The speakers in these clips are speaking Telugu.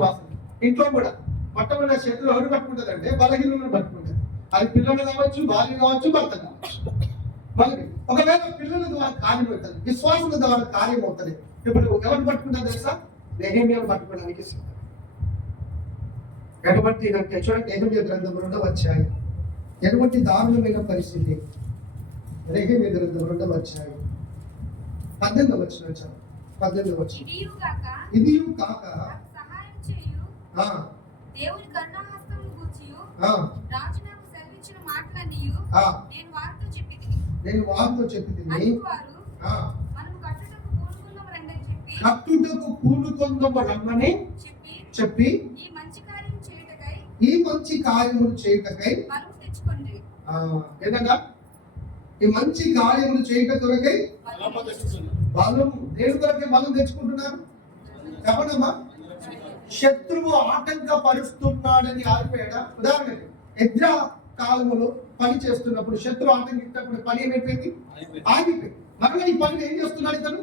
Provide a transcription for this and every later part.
విశ్వాసం. ఇంట్లో కూడా మొట్టమొదటి చేతులు ఎవరు పట్టుకుంటుందంటే బలహీనలను పట్టుకుంటుంది. అది పిల్లలు కావచ్చు, భార్య కావచ్చు, భర్త కావచ్చు. మనకి ఒకవేళ పిల్లల ద్వారా కార్యం అవుతుంది, విశ్వాసుల ద్వారా కార్యం అవుతుంది. ఇప్పుడు ఎవరు పట్టుకుంటారు తెలుసా? నెహెమ్యాను పట్టుకోవడానికి సిద్ధం. ఎటువంటి అంటే చూడండి, నెహెమ్యా గ్రంథం 2వ అధ్యాయం. ఎటువంటి దారుణమైన పరిస్థితి. నెహెమ్యా గ్రంథం 2వ అధ్యాయం 18వ వచనం. 18వ వచనం. ఇదియు కాక సహాయం చేయు దేవుని కరుణాహస్తమును గూర్చియు రాజు నాకు సెలవిచ్చిన మాటలన్నీయు నేను వారితో చెప్పితిని. మనము కట్టుటకు పూనుకొందము రమ్మని చెప్పి ఈ మంచి కార్యములు చేయుటకై బలము తెచ్చుకోండి. ఏదన్నా ఈ మంచి కార్యములు చేయుట కొరకై బలం, దేని కొరకై బలం తెచ్చుకుంటున్నారు చెప్పండమ్మా. శత్రువు ఆటంకపరుస్తున్నాడని ఆగిపోయాడా? ఉదాహరణకి ఎజ్రా కాలములో పని చేస్తున్నప్పుడు శత్రువు ఆటంకించినప్పుడు పని ఏమైపోయింది? ఆగిపోయింది. మరలా ఈ పనిని ఏం చేస్తున్నాడు? ఇతను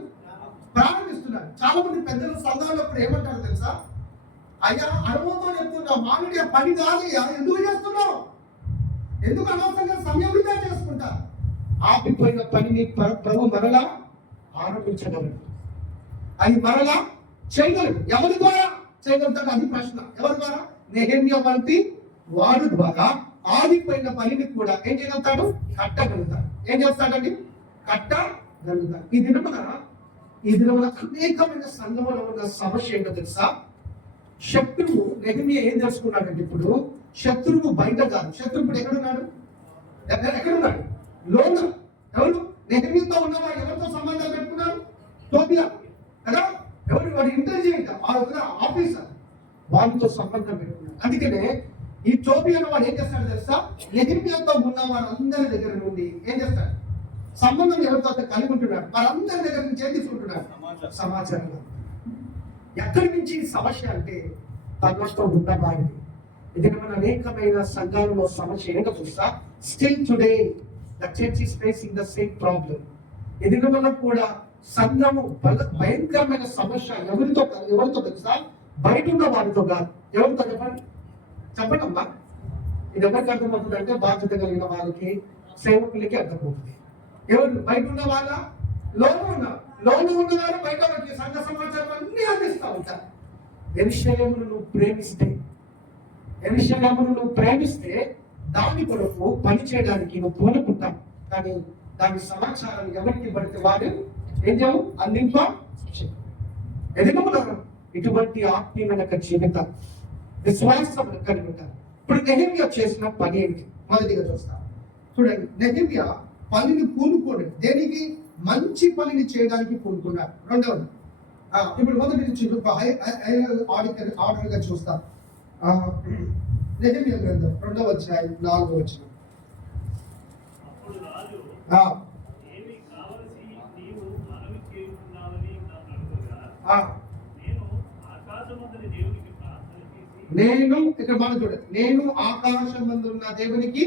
ప్రారంభిస్తున్నాడు. చాలా మంది పెద్దలు సంఘాలు అప్పుడు ఏమంటారు తెలుసా? అయ్యా, అనుభవంతో చెప్తున్నా, మామిడి ఆ పని కాదయ్యా, ఎందుకు చేస్తున్నావు? ఎందుకు అనవసరంగా సమయం వృధా చేసుకుంటా? ఆపిపోయిన పనిని ప్రభు మరలా ఆరంభించగలడు. అది మరలా చేయగలడు. ఎవరి ద్వారా చేయగలుగుతాడు? అది ప్రశ్న. ఎవరి ద్వారా? నెహెమ్యా వంటి వాడు ద్వారా ఆగిపోయిన పనిని కూడా ఏం చేయగలుగుతాడు? కట్టగలుగుతాడు. ఏం చేస్తాడండి? కట్టగలుగుతాడు. ఈ దినమున అనేకమైన సంఘములో ఉన్న సమస్య ఏంటో తెలుసా? శత్రువు నెహెమ్యా ఏం తెలుసుకున్నాడంటే, ఇప్పుడు శత్రువు బయట కాదు. శత్రువు ఇప్పుడు ఎక్కడున్నాడు? ఎక్కడున్నాడు? లోన. ఎవరు? నెహెమ్యాతో ఉన్నవాడు ఎవరితో సంబంధాలు పెట్టుకున్నారు? టోబియా కదా. ఎవరు? వాడు ఇంటెలిజెంట్ ఆఫీసర్, వాళ్ళతో సంబంధం పెట్టుకున్నాడు. అందుకనే ఈ టోబియా వాడు ఏం చేస్తాడు తెలుసా? నెహెమ్యాతో ఉన్న వారందరి దగ్గర నుండి ఏం చేస్తాడు? సంబంధం ఎవరితో కలిగి ఉంటున్నాడు, వారందరి దగ్గర నుంచి ఏం తీసుకుంటున్నాడు? సమాచారం. ఎక్కడి నుంచి సమస్య అంటే తనతో ఉన్న వారిని. ఇది మన అనేకమైన సంఘాలలో సమస్య ఏంటో చూస్తా. Still today the church is facing the same problem. ఇది వల్ల కూడా సంఘము భయంకరమైన సమస్య. ఎవరితో తెలుసా? బయట ఉన్న వారితో కాదు. ఎవరితో చెప్పండి? చెప్పండి అమ్మా. ఇది ఎవరికి అర్థమవుతుంది అంటే బాధ్యత కలిగిన వాళ్ళకి, సేవకులకి అర్థమవుతుంది. ఎవరు? బయట ఉన్న వాళ్ళ, లోను ఉన్నవారు బయట వాళ్ళకి సంఘ సమాచారం అన్ని అందిస్తూ ఉంటారు. యెరూషలేమును నువ్వు ప్రేమిస్తే దాని కొరకు పని చేయడానికి నువ్వు పూనుకుంటావు. కానీ దాని సమాచారం ఎవరికి పడితే వారు ఏం చేయవు? అందింప ఎదుగుతున్నారు. ఇటువంటి ఆత్మీయమైన జీవిత విశ్వాసం కలిగి ఉంటారు. ఇప్పుడు నెహెమ్యా చేసిన పని ఏంటి? మొదటిగా చూస్తాం. చూడండి, నెహెమ్యా పనిని పూనుకోండి. దేనికి? మంచి పనిని చేయడానికి పూనుకున్నారు. రెండవది, ఇప్పుడు మొదటి నుంచి ఆర్డర్గా చూస్తాం. నెహెమ్యా గ్రంథం 2వ అధ్యాయం 4వ వచనం. నేను ఇక్కడ మనం చూడండి, నేను ఆకాశమందున్న దేవునికి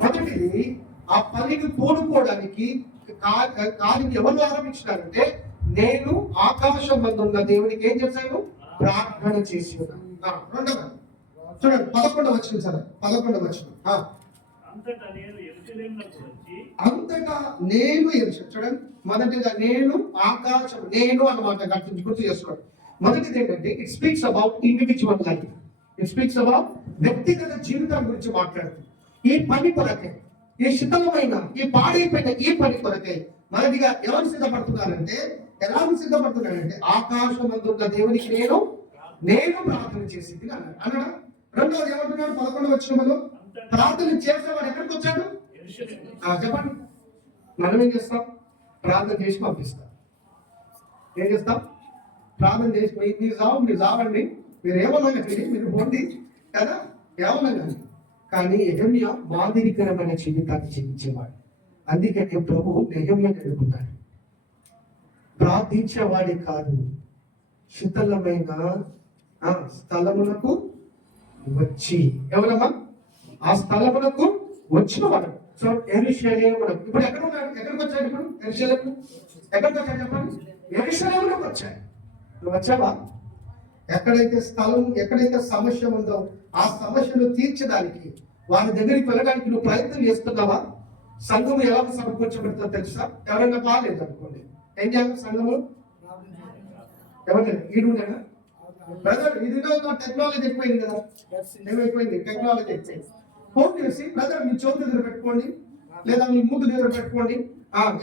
మొదటిది ఆ పనిని పూనుకోవడానికి కార్యం ఎవరు ఆరంభించినారంటే, నేను ఆకాశమందున్న దేవునికి ఏం చేశాను? ప్రార్థన చేసి ఉన్నాను. రెండవ చూడండి 11వ వచనం సరే 11వ వచనం. అంతటా నేను చూడండి, మొదటిగా నేను ఆకాశం, నేను అన్నమాట గుర్తు చేసుకోండి. మొదటిది ఏంటంటే it speaks about individual life. It speaks about వ్యక్తిగత జీవితం గురించి మాట్లాడుతుంది. ఈ పని కొరకే, ఈ శిథిలమైన, ఈ పాడైపోయిన ఈ పని కొరకే మొదటిగా ఎవరు సిద్ధపడుతున్నారంటే, ఆకాశమందున్న దేవునికి నేను ప్రార్థన చేసింది అన్నాడు. రెండవది ఏమంటున్నాడు? 11వ వచనంలో ప్రార్థన చేసేవాడు ఎక్కడికి వచ్చాడు? చెప్పండి. మనం ఏం చేస్తాం? ప్రార్థన చేసి పంపిస్తాం. ఏం చేస్తాం? ప్రార్థన చేసి మీరు చావండి, మీరు ఏమన్నా కానీ మీరు పోండి కదా, ఏమన్నా కానీ యెరమ్యా మాదిరికరమైన జీవితాన్ని జీవించేవాడు. అందుకని ప్రభు నెహెమ్యాను ఎన్నుకున్నాడు. ప్రార్థించేవాడే కాదు, శిథిలమైన స్థలమునకు వచ్చి, ఎవరమ్మా? ఆ స్థలమునకు వచ్చిన వాడు. సో యెరూషలేమునకు ఇప్పుడు ఎక్కడ ఉన్నాడు? ఎక్కడికి వచ్చాడు? ఇప్పుడు యెరూషలేము ఎక్కడికి వచ్చాడు చెప్పండి? యెరూషలేమునకు వచ్చాడు. నువ్వు వచ్చావా? ఎక్కడైతే స్థలం, ఎక్కడైతే సమస్య ఉందో ఆ సమస్యను తీర్చడానికి వారి దగ్గరికి వెళ్ళడానికి నువ్వు ప్రయత్నం చేస్తున్నావా? సంఘం ఎలా సమకూర్చబడుతుందో తెలుసా? ఎవరైనా బాగాలేదు అనుకోండి, ఏం చేయాలి? సంఘము ఎవరైనా ఈడుండేనా? బ్రదర్, ఇదిలో టెక్నాలజీ ఎక్కువైంది కదా, ఏమైపోయింది? టెక్నాలజీ ఎక్కువైంది. ఫోన్ చేసి బ్రదర్ మీ చోటు దగ్గర పెట్టుకోండి, లేదా మీ మూడు దగ్గర పెట్టుకోండి,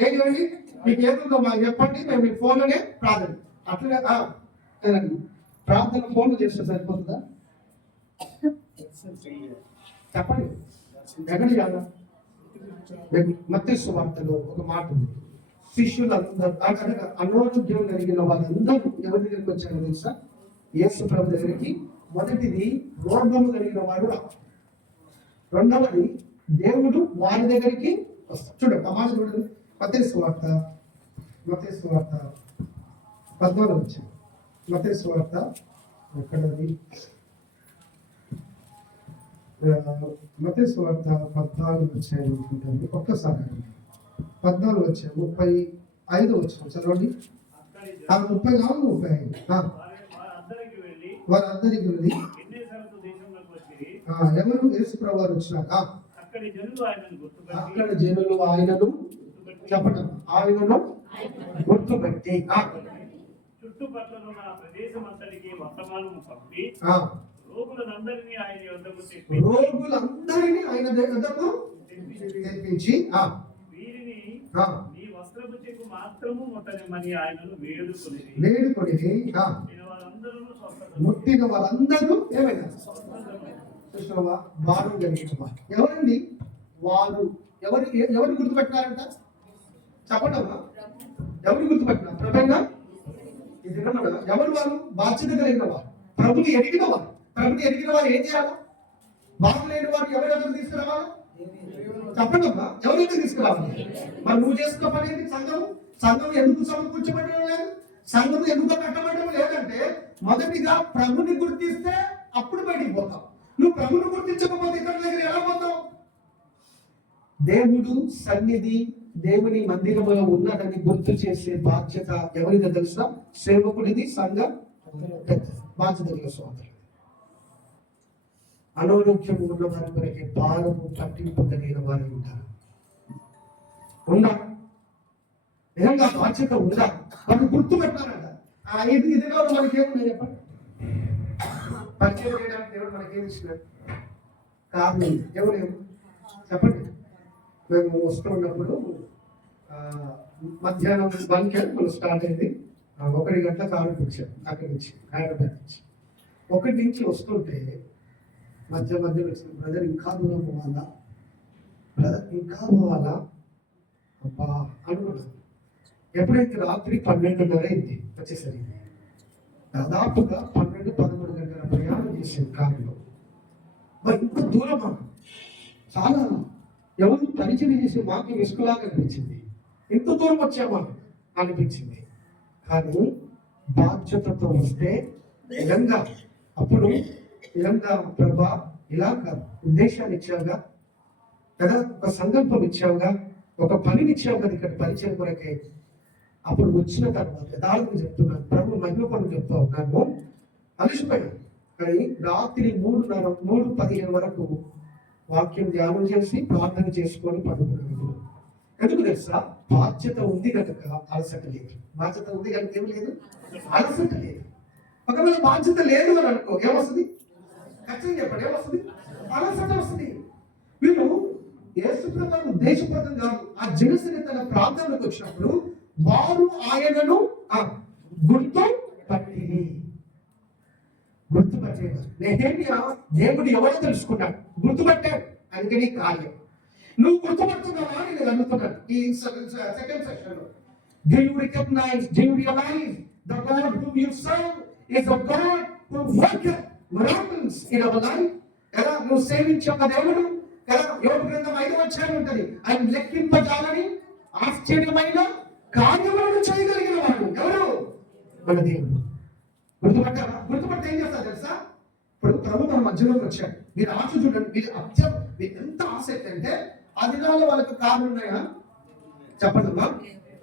ఏం చేయండి, మీకు ఏదో మాకు చెప్పండి, మేము మీ ఫోన్లోనే ప్రార్థన. అట్లనే ప్రార్థన ఫోన్లో చేస్తే సరిపోతుందా? చెప్పండి, ఎక్కడ చేయాలా? మత్తయి సువార్తలో ఒక మాట ఉంది, శిష్యులందరూ అనారోగ్యం కలిగిన వాళ్ళందరూ ఎవరి దగ్గరికి వచ్చారో తెలుసా? యేసు ప్రభు దగ్గరికి. మొదటిది రోగము కలిగిన వాడు, రెండవది దేవుడు వారి దగ్గరికి వస్తాడు. చూడండి ఆ మాట చూడండి, మత్తయి సువార్త 14 వచ్చాయి. మత్తయి సువార్త ఎక్కడది? మత్తయి సువార్త 14 వచ్చాయి అనుకుంటుంది. ఒక్కసారి 14 వచ్చాయి, 35 వచ్చాయి చదవండి. 34, 35. వారందరికి వెళ్ళి ఎవరు? యేసు ప్రభు వారు వచ్చినాక అక్కడ జనులు ఆయనను చెప్పడం, ఆయనను గుర్తుపెట్టి చుట్టుపక్కల ప్రదేశం అంతటికి వర్తమానము పంపి రోగులందరినీ ఆయన యొద్దకు తెప్పించి వీరిని మీ వస్త్రపు చెక్కు మాత్రము ముట్టనిమ్మని ఆయనను వేడుకొని ముట్టిన వారందరూ ఏమైనా కృష్ణవా వారు కలిగిన వారు. ఎవరండి వారు? ఎవరు గుర్తుపెట్టినారంట? చెప్పండమ్మా, ఎవరు గుర్తుపెట్టినారు? ప్రభుత్వ ఇది ఎవరు వారు? బాధ్యత కలిగిన వారు, ప్రభుని ఎరిగిన వారు. ప్రభుని ఎరిగిన వారు ఏం చేయాలి? బాధ లేని వారు ఎవరి దగ్గర తీసుకురావాలి? చెప్పండమ్మా, ఎవరి దగ్గర తీసుకురావాలి? మరి నువ్వు చేస్తున్న పని ఏంటి? సంఘం ఎందుకు సమకూర్చబడడం లేదు? సంఘం ఎందుకు కట్టబడడం లేదంటే, మొదటిగా ప్రభుని గుర్తిస్తే అప్పుడు బయటికి పోతావు. నువ్వు ప్రభుని గుర్తించకపోతే ఇతర దగ్గర ఎలా పోతావు? దేవుడు సన్నిధి దేవుని మందిరంలో ఉన్నదని గుర్తు చేసే బాధ్యత ఎవరిదో తెలుసా? సేవకుడిది, సంఘ బాధ్యత సోదరుడు. అనారోగ్యం ఉన్న వారి కొరకే భారము పట్టింపు కలిగిన వారు ఉంటారు. ఉందా? నిజంగా బాధ్యత ఉందా? వాళ్ళు గుర్తుపెట్టారంట. ఇదిలో మనకేముంది చెప్పండి? పరిచయం చేయడానికి దేవుడు మనకేమి ఇచ్చినాడు? కాదు, ఎవరేమో చెప్పండి. మేము వస్తూ ఉన్నప్పుడు మధ్యాహ్నం 1 మనం స్టార్ట్ అయింది. 1 గంటల కారు పిలిచాం అక్కడి నుంచి, హైదరాబాద్ నుంచి. 1 నుంచి వస్తుంటే మధ్యలో వచ్చిన బ్రదర్ ఇంకా దూరం పోవాలా, బ్రదర్ ఇంకా పోవాలా అబ్బా అనుకున్నాను. ఎప్పుడైతే రాత్రి 12:30 అయింది వచ్చేసరికి, దాదాపుగా 12-13 గంటల ప్రయాణం చేసాను కారులో. ఇంత దూరమా? చాలా ఎవరు పరిచయం చేసి మాకు విసుకులాగా అనిపించింది. ఇంత దూరం వచ్చామా అనిపించింది. కానీ బాధ్యతతో వస్తే నిజంగా అప్పుడు నిజంగా ప్రభా ఇలా కాదు, ఉద్దేశాన్ని ఇచ్చావుగా కదా, ఒక సంకల్పం ఇచ్చావుగా, ఒక పనిని ఇచ్చావు కదా ఇక్కడ పరిచయం కొరకే. అప్పుడు వచ్చిన తర్వాత యథార్థం చెప్తున్నాను, ప్రభు మహిమ పనులు చెప్తా ఉన్నాను. అలసిపోయాను. కానీ రాత్రి 3:15 వరకు వాక్యం ధ్యానం చేసి ప్రార్థన చేసుకొని పడుకున్నాను. ఎందుకు తెలుసా? బాధ్యత ఉంది కనుక అలసట లేదు. బాధ్యత ఉంది కనుక ఏం లేదు, అలసట లేదు. ఒకవేళ బాధ్యత లేదు అని అనుకో, ఏమొస్తుంది? ఖచ్చితంగా చెప్పండి, ఏమొస్తుంది? అలసట వస్తుంది. వీళ్ళు యేసుప్రభువు ఉద్దేశపూర్వకం కాదు, ఆ జనసేన తన ప్రాంతంలోకి వచ్చినప్పుడు వారు ఆయనను గుర్తుపట్టేవారు. నెహెమ్యా దేవుడు ఎవరో తెలుసుకున్నాడు, గుర్తుపట్టాడు. అందుకని కార్యం నువ్వు గుర్తుపడుతున్నావా అని నేను అడుగుతున్నాను. ఈ సెకండ్ సెక్షన్ లో, do you recognize, do you realize the God whom you serve is a God who works miracles in our life? కదా నువ్వు సేవించే ఒక దేవుడు కదా. యోబు గ్రంథం 5వ అధ్యాయం ఉంటుంది, ఆయన లెక్కింపజాలని ఆశ్చర్యమైన కార్యములను చేయగలిగిన వాడు ఎవరు? మన దేవుడు. గుర్తుపట్టారా? గుర్తుపడితే ఏం చేస్తారు తెలుసా? ఇప్పుడు ప్రభు మన మధ్యలోకి వచ్చాడు. మీరు ఆశ చూడండి, మీరు ఎంత ఆసక్తి అంటే ఆ దినాల్లో వాళ్ళకి కార్లు ఉన్నాయా? చెప్పండి అమ్మా,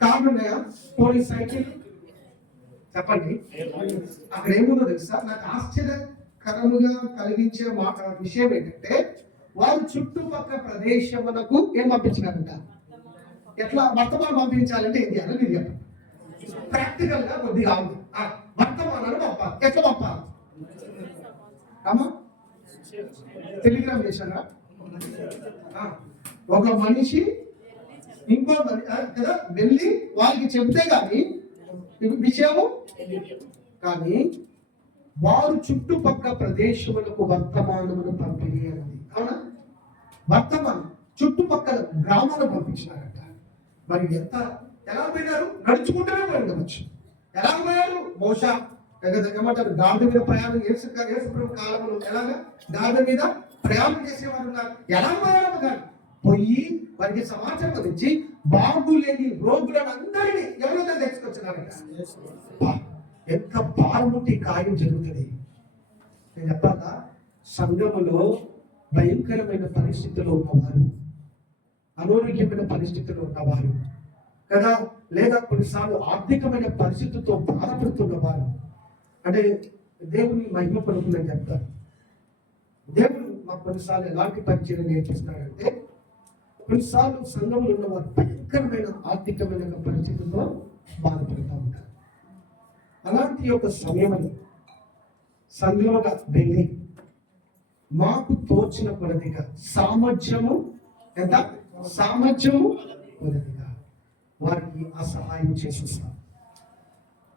కార్లు ఉన్నాయా? పోలీస్ సైకిల్ చెప్పండి. అక్కడ ఏముందో తెలుసా? నాకు ఆశ్చర్యకరముగా కలిగించే విషయం ఏంటంటే, వారు చుట్టుపక్కల ప్రదేశమునకు ఏం పంపించినారంట? ఎట్లా వర్తమానం పంపించాలంటే ఏం చేయాలి మీరు చెప్పండి. ప్రాక్టికల్ గా కొద్దిగా వర్తమానాలు పంపాలి. ఎట్లా పంపాలి? అమ్మా టెలిగ్రామ్ చేశారా? ఒక మనిషి ఇంకో కదా వెళ్ళి వారికి చెప్తే గాని విషయము. కానీ వారు చుట్టుపక్కల ప్రదేశములకు వర్తమానమును పంపిణీ అన్నది. అవునా? వర్తమానం చుట్టుపక్కల గ్రామాలు పంపించినారంట. మరి ఎలా పోయినారు? నడుచుకుంటూనే పోయిండవచ్చు. ఎలా పోయారు? బహుశా ఏమంటారు, గాడిద మీద ప్రయాణం యేసుప్రభు కాలంలో ఎలాగా గాడిద మీద ప్రయాణం చేసేవారు ఉన్నారు. ఎలా పోయారు? కాదు, పోయి వారికి సమాచారం ఇచ్చి బాగులేని రోగులను అందరినీ ఎవరో తెచ్చుకొచ్చినారంట. ఎంత భారముంటే కార్యం జరుగుతుంది. నేను చెప్పాలా, సంఘములో భయంకరమైన పరిస్థితుల్లో ఉన్నవారు, అనారోగ్యమైన పరిస్థితుల్లో ఉన్నవారు కదా, లేదా కొన్నిసార్లు ఆర్థికమైన పరిస్థితులతో బాధపడుతున్నవారు, అంటే దేవుని మహిమ పడుతుందని చెప్తారు. దేవుడు మాకు కొన్నిసార్లు ఎలాంటి పరిచయం నేర్పిస్తున్నాడంటే, కొన్నిసార్లు సంఘంలో ఉన్నవారు భయంకరమైన ఆర్థికమైన పరిస్థితుల్లో బాధపడుతూ ఉంటారు. అలాంటి యొక్క సమయంలో సంఘంగా వెళ్ళి మాకు తోచిన కొలదిగా సామర్థ్యము కొలదిగా వారికి ఆ సహాయం చేసేస్తాం.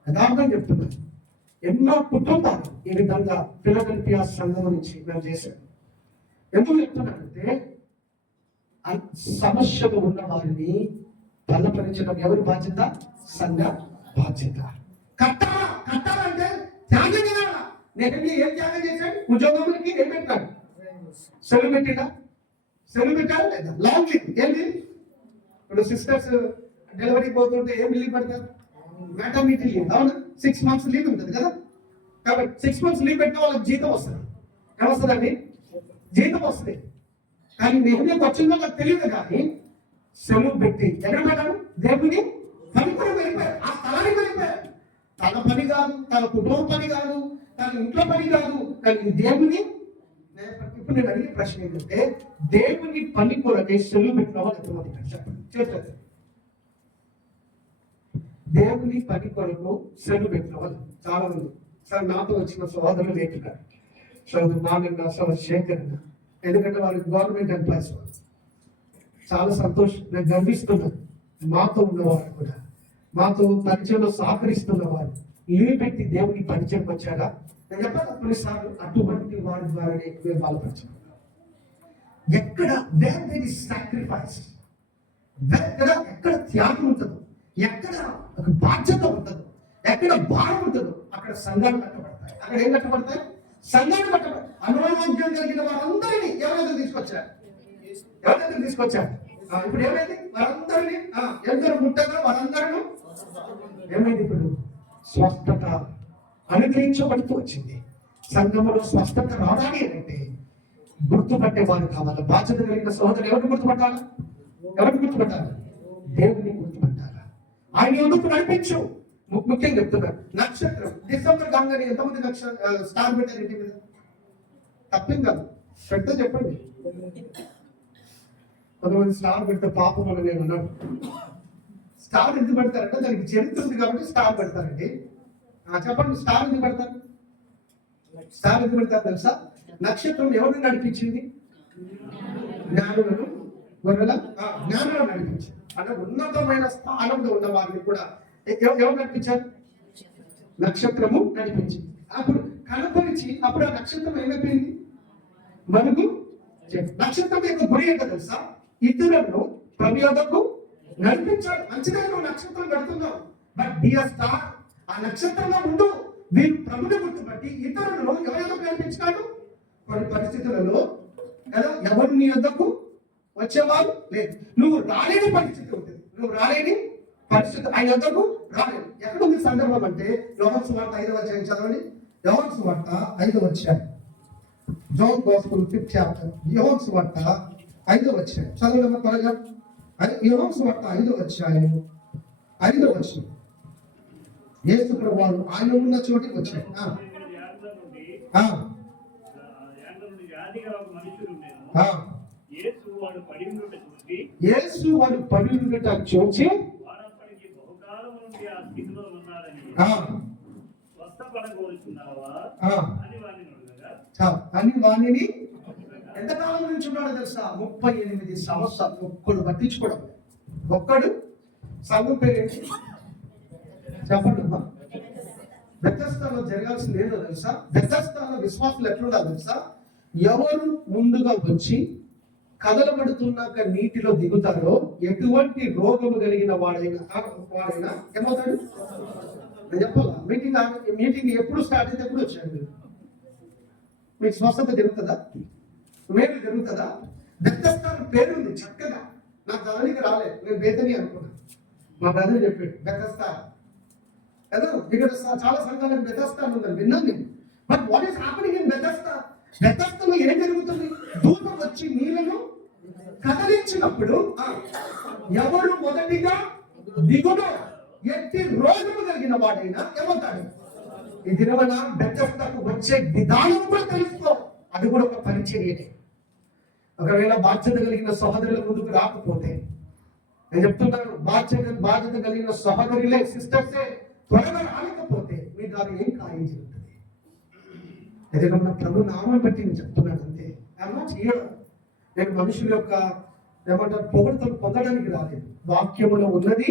యథార్థం చెప్తున్నారు. ఎన్నో కుటుంబాలు ఈ విధంగా ఫిలదెల్ఫియా సంఘం నుంచి మేము చేశాను. ఎందుకు చెప్తున్నానంటే, సమస్యలు ఉన్న వారిని బలపరించడం ఎవరి బాధ్యత? సంఘ బాధ్యత. కట్టాలంటే త్యాగం చేయాలా? నేను ఏం త్యాగం చేశాడు? ఉద్యోగంలోకి ఏం పెట్టాడు? సెలవు పెట్టాడు లేదా? లాంగ్ లీవ్ ఏంటి? ఇప్పుడు సిస్టర్స్ డెలివరీ పోతుంటే ఏం లీవ్ పెడతారు? Maternity leave. అవునా? 6 months లీవ్ ఉంటుంది కదా. కాబట్టి 6 months లీవ్ పెట్టిన వాళ్ళకి జీతం వస్తుంది. ఏమొస్తుందండి? జీతం వస్తుంది. కానీ నెహమ్యాకు వచ్చిందో నాకు తెలియదు. కానీ సెలవు పెట్టి ఎక్కడ పెట్టాడు? దేవుని పని కూడా వెళ్ళిపోయారు. ఆ స్థలానికి వెళ్ళిపోయారు. తన పని కాదు, తన కుటుంబ పని కాదు, తన ఇంట్లో పని కాదు, కానీ దేవుని. ఇప్పుడు నేను అడిగే ప్రశ్న ఏంటంటే, దేవుని పని కొరకే సెలవు పెట్టిన వాళ్ళు ఎంతమంది చెప్పండి. దేవుని పని కొరకు సెలవు పెట్టిన వాళ్ళు చాలా మంది. సార్ నాతో వచ్చిన సోదరులు లేటున్నారు. సోదరు నాన్న, సోదరు శేఖర్, ఎందుకంటే వాళ్ళు గవర్నమెంట్ ఎంప్లాయీస్. వాళ్ళు చాలా సంతోషం, నేను గర్విస్తున్నాను. మాతో ఉన్నవారు కూడా, మాతో పరిచయంలో సహకరిస్తున్న వారు లీవ్ పెట్టి దేవుని పరిచయం వచ్చారా? నేను చెప్పాను కొన్నిసార్లు అటువంటి వారి ద్వారానే మేము బలపరచాం. ఎక్కడ సాక్రిఫైస్, ఎక్కడ త్యాగం ఉంటుందో, ఎక్కడ ఒక బాధ్యత ఉంటుందో, ఎక్కడ భారం ఉంటుందో అక్కడ సంఘాలు కట్టబడతాయి. అక్కడ ఏం కట్టబడతాయి? సంఘాలు కట్టబడతాయి. అనారోగ్యం కలిగిన వారందరినీ ఎవరైతే తీసుకొచ్చారు? ఇప్పుడు ఏమైంది? వారందరినీ ఎందరు ముట్టగా వారందరూ ఏమైంది? ఇప్పుడు స్వస్థత అనుగ్రహించబడుతూ వచ్చింది. సంఘములో స్వస్థత రావాలి అంటే గుర్తుపట్టే వారు కావాలి. బాధ్యత కలిగిన సహోదరులు ఎవరిని గుర్తుపట్టాలా? దేవుని గుర్తుపట్టాలా? ఆయన ఎందుకు నడిపించు. ముఖ్యంగా చెప్తున్నారు, నక్షత్రం డిసెంబర్ కాగానే ఎంతమంది స్టార్ పెట్టారు ఇంటి మీద? తప్పేం కాదు, పెడితే చెప్పండి. కొంతమంది స్టార్ పెడితే పాపం అని నేను అన్నాను. స్టార్ ఎందుకు పెడతారంటే దానికి చరిత్ర ఉంది కాబట్టి స్టార్ పెడతారండి. చెప్పండి, స్టార్ ఎందుకు పెడతారు? తెలుసా? నక్షత్రం ఎవరిని నడిపించింది? జ్ఞానులను, గొర్రెల జ్ఞానులను నడిపించింది. అంటే ఉన్నతమైన స్థానంలో ఉన్న వారిని కూడా ఎవరు నడిపించారు? నక్షత్రము నడిపించింది. అప్పుడు కనపరిచి అప్పుడు ఆ నక్షత్రం ఏమైపోయింది? మనకు నక్షత్రం యొక్క గురి ఏంటో తెలుసా? ఇతరులను ప్రయోగకు నడిపించాడు. మంచిగా నువ్వు నక్షత్రం పెడుతున్నావు, బట్ బి అ స్టార్. ఆ నక్షత్రంలో ఉండు. వీరు ప్రభుని గుర్తుపట్టి ఇతరులను ఎవరెవరు నడిపించినాడు? కొన్ని పరిస్థితులలో కదా ఎవరు నీ వద్దకు వచ్చేవారు లేదు. నువ్వు రాలేని పరిస్థితి ఉంటుంది. ఆయన వద్దకు రాలేదు. ఎక్కడ ఉంది సందర్భం అంటే యోహాను సువార్త 5వ అధ్యాయం చదవండి. యోహాను సువార్త 5వ అధ్యాయం, జాన్ గాస్పెల్ 5th chapter. యోహాను సువార్త 5వ అధ్యాయం చదవండి త్వరగా. యోహాను సువార్త 5వ అధ్యాయం 5వ వచనం. యేసు ప్రభువారు ఆయన ఉన్న చోటికి వచ్చాడు. యాంగ్ల నుండి ఆ, యాంగ్ల నుండి వ్యాధి గల ఒక మనుషుడు ఉండెను. ఆ. యేసు వాడు పడి ఉండుట చూసి యేసు వాడు పడి ఉండట చూచి వాడప్పటికి బహుకాలం నుండి ఆ స్థితిలో ఉన్నాడని ఆ, స్వస్థపడగోరుచున్నావా ఆ, అని వాడిని అడగగా అని వాణిని ఎంతకాలం నుంచి ఉన్నాడో తెలుసా? 38 సంవత్సరాలు. ఒక్కడు పట్టించుకోవడం, ఒక్కడు. సంఘం పేరు ఏంటి చెప్పండి అమ్మా. బెతెస్దాలో జరగాల్సింది ఏదో తెలుసా? బెతెస్దాలో విశ్వాసులు ఎట్లుండాలి తెలుసా? ఎవరు ముందుగా వచ్చి కదలబడుతున్నాక నీటిలో దిగుతారో ఎటువంటి రోగము కలిగిన వాడైనా ఏమవుతాడు? నేను చెప్పాలా? మీటింగ్ ఎప్పుడు స్టార్ట్ అయితే ఎప్పుడు వచ్చాడు మీరు? మీకు స్వస్థత జరుగుతుందా? మేలు జరుగుతుందా? బెతెస్దా పేరుంది చక్కగా. నాకు చదవనికి రాలేదు, నేను బేతని అనుకున్నాను. మా బ్రదర్ చెప్పాడు బెతెస్దా కదా. ఇక్కడ చాలా సంఘాలకు బెతెస్దా ఉందని విన్నాను నేను. But what is happening in Bethesda? బెతెస్దాలో ఏం జరుగుతుంది? దూతం వచ్చి నీళ్లను కదిలించినప్పుడు ఎవరు మొదటిగా దిగుడు ఎట్టి రోగము కలిగిన వాడైనా ఏమవుతాడు? ఈ దినవన బెతెస్దాకు వచ్చే విధానం కూడా తెలుసుకో. అది కూడా ఒక పరిచర్యనే. ఒకవేళ బాధ్యత కలిగిన సహోదరుల ముందుకు రాకపోతే, నేను చెప్తున్నాను, బాధ్యత కలిగిన సహోదరులే, సిస్టర్సే త్వరగా రాలేకపోతే మీ ద్వారా ఏం కార్యం జరుగుతుంది? ఎందుకంటే మన ప్రభు నామాన్ని బట్టి నేను చెప్తున్నాను అంతే. అలా చేయడం. నేను మనుషుల యొక్క ఏమంటారు పొగడతలు పొందడానికి రాలేదు. వాక్యములో ఉన్నది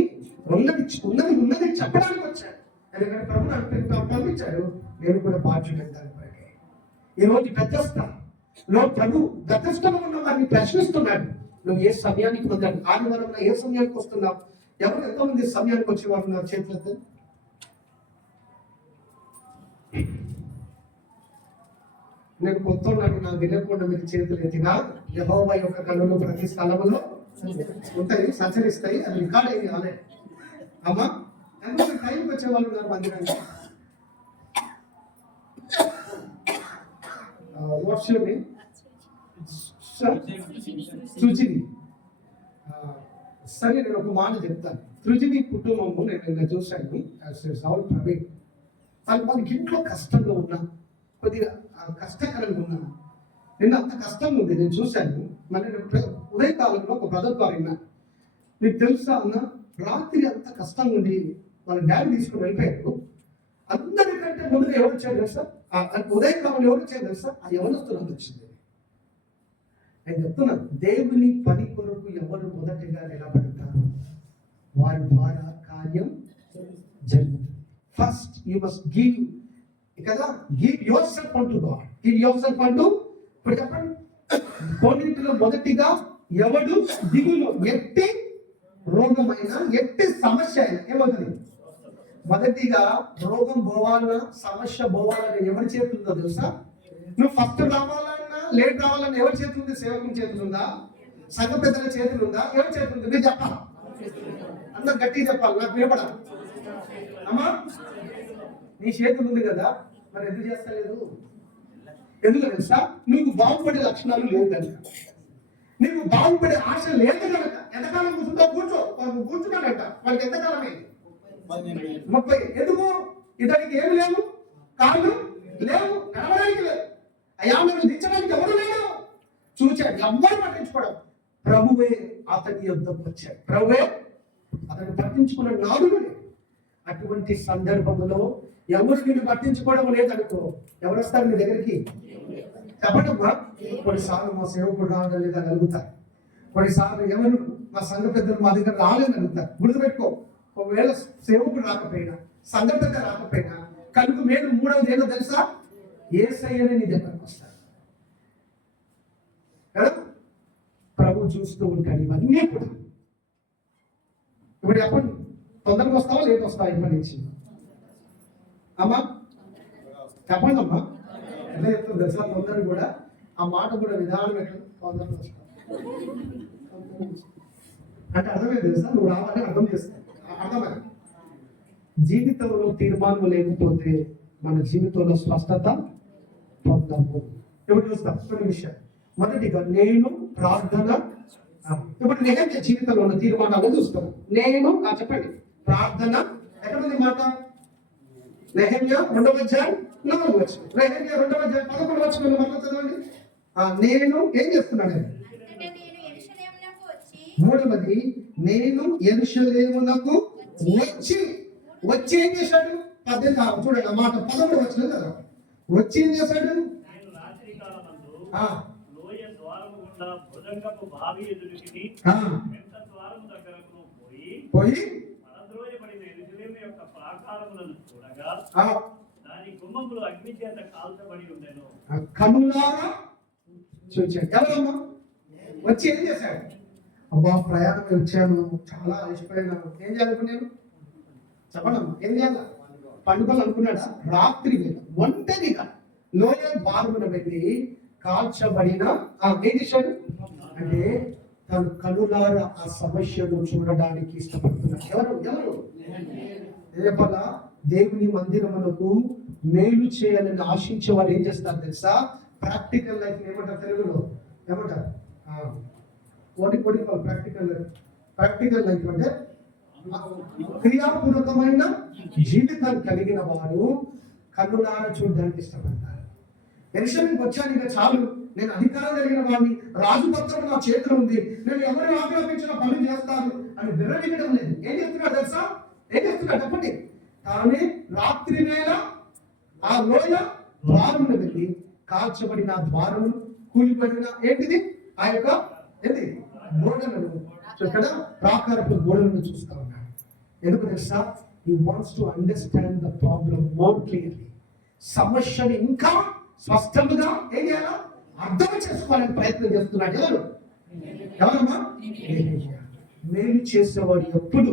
చెప్పడానికి వచ్చాను. ఎందుకంటే ప్రభు నాకు పంపించాడు. నేను కూడా బాధ్యుడు దాని కొరకే. ఈరోజు బెతెస్దాలో ప్రభు బెతెస్దాలో ఉన్న వారిని ప్రశ్నిస్తున్నాడు. నువ్వు ఏ సమయానికి పొందాడు? ఆదివారం ఏ సమయానికి వస్తున్నావు? ఎవరు ఎంతోమంది సమయానికి వచ్చేవారు ఉన్నారు? చేతులతో నేను కొత్త నా వినకుండా మీరు చేతులు ఎత్తినా యెహోవా యొక్క కన్నులు ప్రతి స్థలములో ఉంటాయి, సంచరిస్తాయి. అది రికార్డ్ అయింది ఆల్రెడీ. అమ్మా ఎంతో టైంకి వచ్చే వాళ్ళు ఉన్నారు మందిరానికి. What's your name? సృజిని. సరే, నేను ఒక మాట చెప్తాను. సృజిని కుటుంబము నేను చూశాను. ప్రవీణ్ వాళ్ళకి ఇంట్లో కష్టంగా ఉన్నా, కొద్దిగా కష్టకరంగా ఉన్నా. నిన్న అంత కష్టంగా ఉంది, నేను చూశాను. మళ్ళీ ఉదయకాలంలో ఒక బ్రదర్ గారు విన్నాను. మీకు తెలుసా అన్న, రాత్రి అంత కష్టంగా ఉండి వాళ్ళ డాడీ తీసుకుని వెళ్ళిపోయారు. అందరికంటే ముందుగా ఎవరు వచ్చారు తెలుసా? ఉదయకాలంలో ఎవరు వచ్చారు తెలుసా? ఆ యవనస్తులు వచ్చింది. నేను చెప్తున్నాను, దేవుని పని కొరకు ఎవరు మొదటిగా నిలబడతారు వారి ద్వారా కార్యం జరుగుతుంది. ఫస్ట్ యూ మస్ట్ గివ్ కదా, గివ్ యువర్ సెల్ఫ్ అంటూ గాడ్. గివ్ యువర్ సెల్ఫ్ అంటూ. ఇప్పుడు చెప్పండి, కొన్నింటిలో మొదటిగా ఎవడు దిగులు ఎట్టి రోగమైన ఎట్టి సమస్య అయినా ఏమవుతుంది? మొదటిగా రోగం పోవాలన్నా సమస్య పోవాలన్నా ఎవరి చేతుందో తెలుసా? నువ్వు ఫస్ట్ రావాలన్నా లేట్ రావాలన్నా ఎవరి చేతుంది? సేవకుని చేతులు ఉందా? సంఘ పెద్దల చేతులు ఉందా? ఎవరి చేతులు ఉంది? మీరు చెప్పాలి, అందరు గట్టిగా చెప్పాలి, నాకు వినపడాలి. అమ్మా, నీ చేతులు ఉంది కదా, మరి ఎందుకు చేస్తలేదు? ఎందుకు తెలుసా? నీకు బాగుపడే లక్షణాలు లేవు కనుక, నీకు బాగుపడే ఆశ లేదు కనుక. ఎంతకాలం కూర్చుంటావు? కూర్చున్నాడంట. వాళ్ళకి ఎంతకాలమే? 30. ఎందుకు? ఇతనికి ఏమి లేవు, కాళ్ళు లేవు, నడవడానికి లేవు, అయ్యా మేము దించడానికి ఎవరు లేవు. చూచాడు, ఎవ్వరు పట్టించుకోవడం. ప్రభువే అతని యొద్దకు వచ్చాడు. ప్రభువే అతను పట్టించుకున్న నాదుడు. అటువంటి సందర్భంలో ఎవరు నిన్ను పట్టించుకోవడం లేదనుకో, ఎవరు వస్తారు మీ దగ్గరికి? చెప్పండమ్మా. కొన్నిసార్లు మా సేవకుడు రావడం లేదని అడుగుతారు. కొన్నిసార్లు ఎవరు మా సంఘ పెద్దలు మా దగ్గర రాలేదని అడుగుతారు. గుర్తుపెట్టుకో, ఒకవేళ సేవకుడు రాకపోయినా, సంఘ పెద్ద రాకపోయినా, కనుక మీద 3వది ఏదో తెలుసా? యేసయ్యనే నీ దగ్గరకు వస్తారు కదా. ప్రభు చూస్తూ ఉంటాడు ఇవన్నీ కూడా. ఇప్పుడు చెప్పండి, తొందరగా వస్తావా లేట్ వస్తావా ఇప్పటి నుంచి? అమ్మా చెప్పండి అమ్మా. ఎలా చెప్తుంది తెలుసా? తొందరగా కూడా ఆ మాట కూడా విధానం ఎట్లా తొందరగా వస్తావు అంటే అర్థమే తెలుసా? నువ్వు రావాలని అర్థం చేస్తావు. అర్థమైంది. జీవితంలో తీర్మానం లేకపోతే మన జీవితంలో స్పష్టత పొందము. ఇప్పుడు చూస్తాం కొన్ని విషయాలు. మొదటిగా నేను ప్రార్థన. ఇప్పుడు నిజంగా జీవితంలో ఉన్న తీర్మానాలు చూస్తాం. నేను చెప్పండి, ప్రార్థన ఎక్కడుంది మాట? నెహెమ్యా 2:4 నెహెమ్యా 2:11 మరలా చదవండి. నేను ఏం చేస్తున్నాడు? మూడవది, నేను యెరూషలేమునకు వచ్చి ఏం చేశాడు? 18 చూడండి ఆ మాట 11 కదా. వచ్చి ఏం చేశాడు? నేను రాత్రి కాలమందు లోయ ద్వారము గుండా భుజంగపు బావి ఎదురుకిని ఎంత ద్వారము దగ్గరకు పోయి పడద్రోయబడిన యెరూషలేము యొక్క ప్రాకారములను చూడగా దాని గుమ్మములు అగ్ని చేత కాల్చబడి ఉండెను. కనులారా చూచాడు. ఎవరమ్మా? వచ్చి ఏం చేశాడు? అబ్బా ప్రయాణం వచ్చాను, చాలా అలసిపోయినాను, ఏం చేయాలనుకున్నాను? చెప్పండమ్మా, ఏం చేయాలి? పండుగలు అనుకున్నాడా? రాత్రి వేళ ఒంటరిగా లోయ ద్వారమున వెళ్ళి కాల్చబడిన ఏం చేశాడు అంటే తను కనులారా ఆ సమస్యను చూడడానికి ఇష్టపడుతున్నాడు. ఎవరు రేపల దేవుని మందిరమునకు మేలు చేయాలని ఆశించే వాళ్ళు ఏం చేస్తారు తెలుసా? ప్రాక్టికల్ లైఫ్ ఏమంటారు తెలుగులో? ఏమంటారు? ప్రాక్టికల్ లైఫ్ అంటే క్రియాపూర్వకమైన జీవితం కలిగిన వారు కన్నులారా చూడడానికి ఇష్టపడతారు. యెరూషలేముకి వచ్చాను, ఇక చాలు, నేను అధికారం కలిగిన వాడిని, రాజుపత్రం నా చేతిలో ఉంది, నేను ఎవరిని ఆజ్ఞాపించిన పనులు చేస్తాను అని విర్రవీగడం లేదు. ఏం చేస్తున్నాడు తెలుసా? ఏం చేస్తున్నాడు చెప్పండి? కానీ రాత్రి వేళ ఆ లోయ ద్వారమును వెళ్ళి కాల్చబడిన ద్వారమును కూలిపడిన ఏంటిది ఆ యొక్క ఏంటి గోడలను ఇక్కడ ప్రాకారపు గోడలను చూస్తా ఉన్నాడు. ఎందుకు తెలుసా? he wants to understand the problem more clearly. సమస్యను ఇంకా స్పష్టంగా ఏం చేయాలా? అర్థం చేసుకోవాలని ప్రయత్నం చేస్తున్నాడు. ఎవరమ్మా? మేలు చేసేవాడు ఎప్పుడు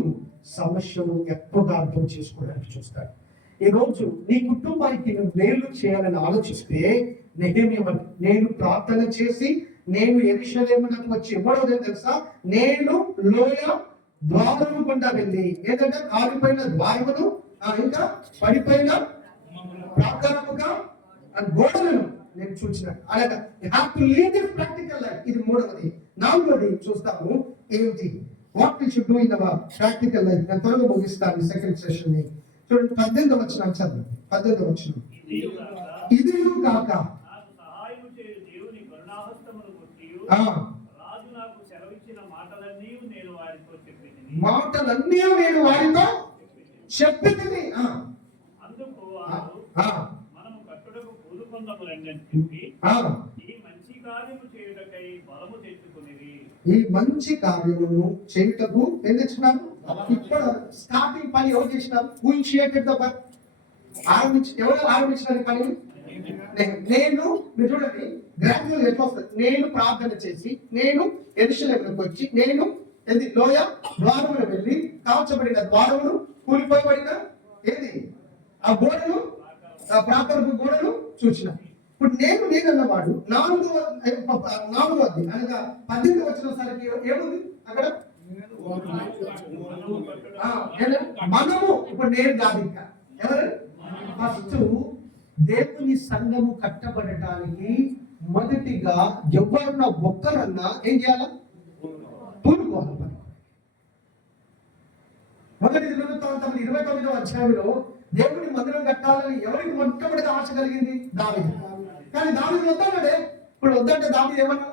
సమస్యను ఎక్కువగా అర్థం చేసుకోవడానికి చూస్తాడు. ఈ రోజు నీ కుటుంబానికి నువ్వు మేలు చేయాలని ఆలోచిస్తే నెహెమ్యా నేను ప్రార్థన చేసి నేను యెరూషలేమునకు వచ్చి మూడవది తెలుసా? నేను లోయ ద్వారము గుండా వెళ్ళి ఏదంటే కాలిపోయిన ద్వారమును ఇంకా పడిపోయిన ప్రాకారముగా గోడలను నేను చూసిన అలాగా ప్రాక్టికల్ లైఫ్. ఇది మూడవది. నాలుగవది చూస్తాము ఏమిటి? What we should do in our practical life. నేను త్వరగా ముగిస్తాను సెకండ్ సెషన్ ని. చూడండి 18వ వచనం చదవండి. 18వ వచనం. ఇది కాక మాటలన్నీ నేను వారితో చెప్పింది. అందుకు మనము కట్టుటకు పూనుకొందములని చెప్పి ఈ మంచి కార్యము చేయుటకై బలము తెచ్చుకునేది. ఈ మంచి కార్యమును చేయుటకు ఏం తెచ్చుకున్నారు? ఇప్పుడు స్టార్టింగ్ పని ఎవరు చేసినారు? Who initiated the work? ఎవరు ఆరంభించిన పని? నేను మీరు చూడండి గ్రాడ్యువల్ ఎట్లా వస్తుంది? నేను ప్రార్థన చేసి నేను యెరూషలేమునకు వచ్చి నేను లోయ ద్వారమును వెళ్ళి కాల్చబడిన ద్వారమును కూలిపోయబడిన ఏది ఆ గోడను ప్రాకారపు గోడను చూసిన. ఇప్పుడు నేను అన్నవాడు నాలుగవది అనగా 18 వచ్చినసరికి ఏముంది అక్కడ? మనము ఇప్పుడు నేను కాదు ఇంకా ఎవరు? ఫస్ట్ దేవుని సంఘము కట్టబడటానికి మొదటిగా ఎవరన్నా ఒక్కరన్నా ఏం చేయాలా? పూనుకోవాలి. మొదటి దినవృత్తాంతం 29వ అధ్యాయంలో దేవుని మందిరం కట్టాలని ఎవరికి మొట్టమొదటి ఆశ కలిగింది? దావీదు. కానీ దావీదు వద్దన్నాడే. ఇప్పుడు వద్దంటే దావీదు ఏమన్నా?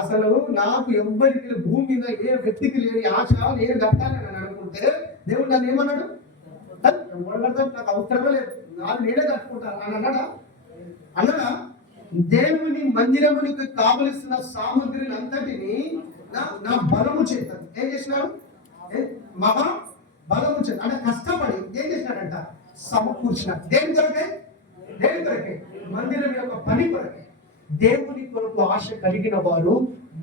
అసలు నాకు ఎవ్వరికి భూమి మీద ఏ వ్యక్తికి లేని ఆశ నేను కట్టాలని అనుకుంటే దేవుడు నన్ను ఏమన్నాడు? నాకు అవసరమే లేదు, నాకు నేనే కట్టుకుంటాను అని అన్నాడా? దేవుని మందిరమునికి కావలసిన సామగ్రిని అంతటిని నా బలము చేత ఏం చేసినాడు? మహా బలము చేత అంటే కష్టపడి ఏం చేసినాడంట? సమకూర్చినాడు. దేని కొరకే? మందిరం యొక్క పని కొరకే. దేవుని కొరకు ఆశ కలిగిన వారు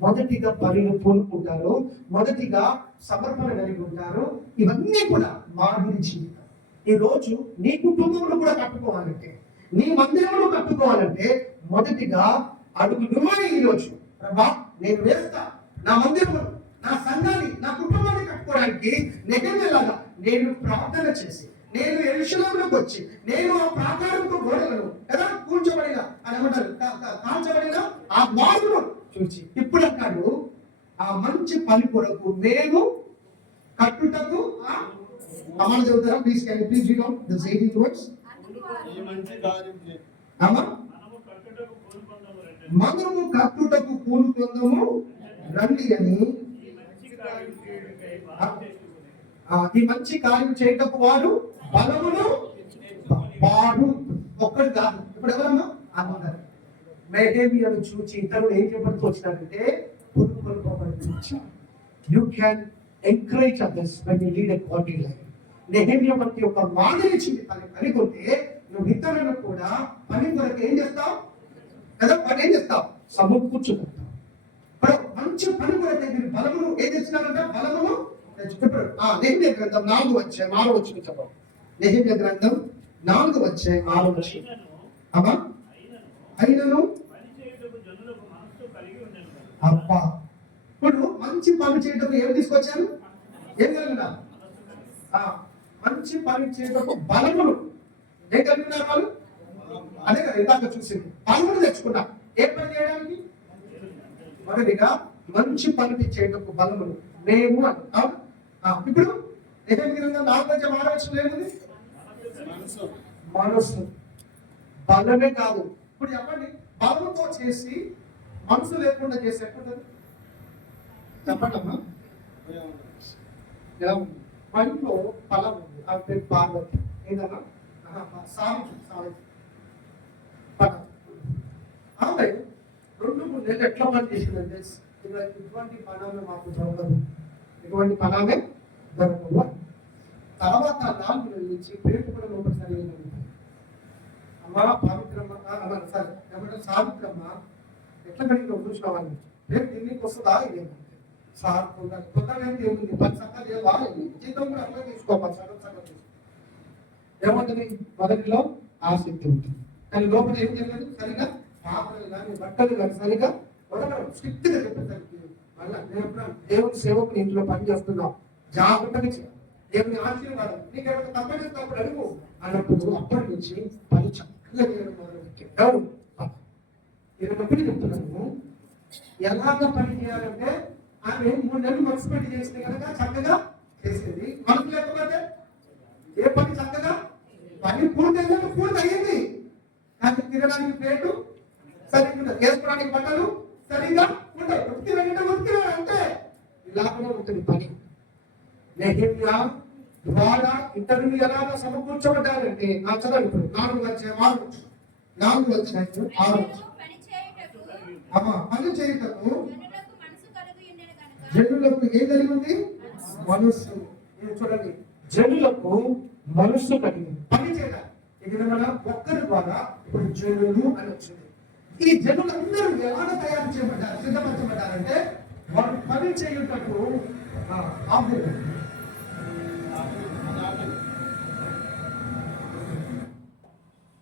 మొదటిగా పనిని పూనుకుంటారు, మొదటిగా సమర్పణ కలిగి ఉంటారు. ఇవన్నీ కూడా మాదిరి జీవితం. ఈ రోజు నీ కుటుంబంలో కూడా కట్టుకోవాలంటే, నీ మందిరంలో కట్టుకోవాలంటే మొదటిగా అడుగు నువ్వే. ఈరోజు ప్రభా నేను వేస్తా నా మందిరము, నా సంఘాన్ని, నా కుటుంబాన్ని కట్టుకోవడానికి నెగెలాగా నేను ప్రార్థన చేసి నేను యెరూషలేములోకి వచ్చి నేను ఆ ప్రాకారపు గోడలను ఎలా కూల్చబడిన అని ఏమంటారు కాల్చబడిన ఆ వారును చూసి ఇప్పుడు అంటాడు ఆ మంచి పని కొరకు నేను కట్టుటకు అమ్మ చదువుతారా please? Can you please read out the 18th words? ఈ మంచి కార్యం చేయి. అమ్మ మనము కట్టుటకు కోరుకొందాము రండి. మనము కట్టుటకు కూలుకొందము రండి అని ఈ మంచి కార్యం చేయుటకై బలము తెచ్చుకుని ఈ మంచి కార్యం చేయటకు వాడు బలమును వాడు ఒక్కడు కాదు. ఇప్పుడు ఎవరన్నా అందరు మెహేమియాను చూచి ఇతరులు ఏం చెప్పడుతూ వచ్చినారంటే you can encourage others when you lead a godly life. Nehemiah వంటి ఒక మాదిరి జీవితాన్ని కలిగి ఉంటే నువ్వు ఇతరులను కూడా పని కొరకు ఏం చేస్తావు కదా? పని ఏం చేస్తావు? సమకూర్చుకుంటావు. ఇప్పుడు మంచి పని కొరకే మీరు బలమును ఏం తెచ్చినారంటే బలమును తెచ్చుకుంటారు. నెహెమియా గ్రంథం 4వ అధ్యాయం 6వ వచనం చెప్పండి. నెహెమియా గ్రంథం 4వ అధ్యాయం 6వ వచనం. అమ్మా అయినను పని చేయుటకు జనులకు మనస్సు కలిగి ఉండెను కదా. అబ్బా ఇప్పుడు మంచి పని చేయటకు ఏం తీసుకొచ్చాను? ఏం కలిగినా? మంచి పని చేయటకు బలమును ఏం కలిగినారు వాళ్ళు? అదే కదా ఇందాక చూసింది, బలమును తెచ్చుకున్నా. ఏ పని చేయడానికి? మొదటిగా మంచి పని చేయటకు బలమును మేము అంటాం. ఇప్పుడు నెహెమియా 4వ అధ్యాయం 6వ వచనం ఏముంది? మనసు. బలమే కాదు. ఇప్పుడు చెప్పండి, బలంతో చేసి మనసు లేకుండా చేసి ఎట్లుంటుంది చెప్పండి అమ్మా. ఎలా ఉంది? మా ఇంట్లో ఫలం ఉంది, ఆ పేరు పార్వతి. ఏదన్నా సావిత్రి ఆమె 2-3 నెలలు ఎట్లా పని చేసిందంటే ఇటువంటి పనామే మాకు దొరకదు, ఇటువంటి పనామే దొరకదు. తర్వాత 4 నెలల నుంచి పేరు కూడా లోపల సరిగ్గా అమ్మ పవిత్రమ్మ సరే ఏమంటే సావిత్రమ్మ ఎట్లా కడిగిన చూసుకోవాలి రేపు తిన్నికి వస్తుందా? ఇదేమంటే సార్ తొందరగా ఏముంది 10 సగం ఏవా జీతం కూడా అట్లా తీసుకోవాలి, సగం సగం తీసుకో. ఏముంటుంది? మొదటిలో ఆసక్తి ఉంటుంది, కానీ లోపల ఏం చేయలేదు. సరిగా పాత్రలు కానీ బట్టలు కానీ సరిగా ఉడకడం స్ట్రిక్ట్గా చెప్పేసరికి మళ్ళీ నేను దేవుని సేవకుని ఇంట్లో పని చేస్తున్నాం, జాగ్రత్తగా చేయాలి. దేవుని ఆశీర్వాదం నీకేమైనా తప్పనిప్పుడు అడుగు అన్నప్పుడు అప్పటి నుంచి పని చక్కగా చేయడం మొదలుపెట్టాడు. నేను ఒకటి చెప్తున్నాను, ఎలాగ పని చేయాలంటే ఆమె 3 నెలలు మనసు పెట్టి చేస్తే కనుక చక్కగా చేసేది. మనసు లేకపోతే ఏ పని చక్కగా పని పూర్తి పూర్తి అయ్యింది, కానీ తినడానికి ప్లేటు సరిగ్గా వేసుకోవడానికి బట్టలు సరిగ్గా ఉంటాయి. ఉత్తి అంటే ఇలాగనే ఉంటుంది పని. నెహెమియా ద్వారా ఇతరులు ఎలాగ సమకూర్చబడ్డారంటే చదవండి ఇప్పుడు 4వ అధ్యాయం 6వ పని చేయుటకు జనులకు ఏం కలిగి ఉంది? మనస్సు. చూడండి, జనులకు మనస్సు కలిగి పని చేయాలి. ఇది మన ఒక్కరి ద్వారా ఇప్పుడు జనులు అని వచ్చింది. ఈ జనులందరూ ఎలాగ తయారు చేయబడ్డారు, సిద్ధపరచబడ్డారంటే వారు పని చేయుటకు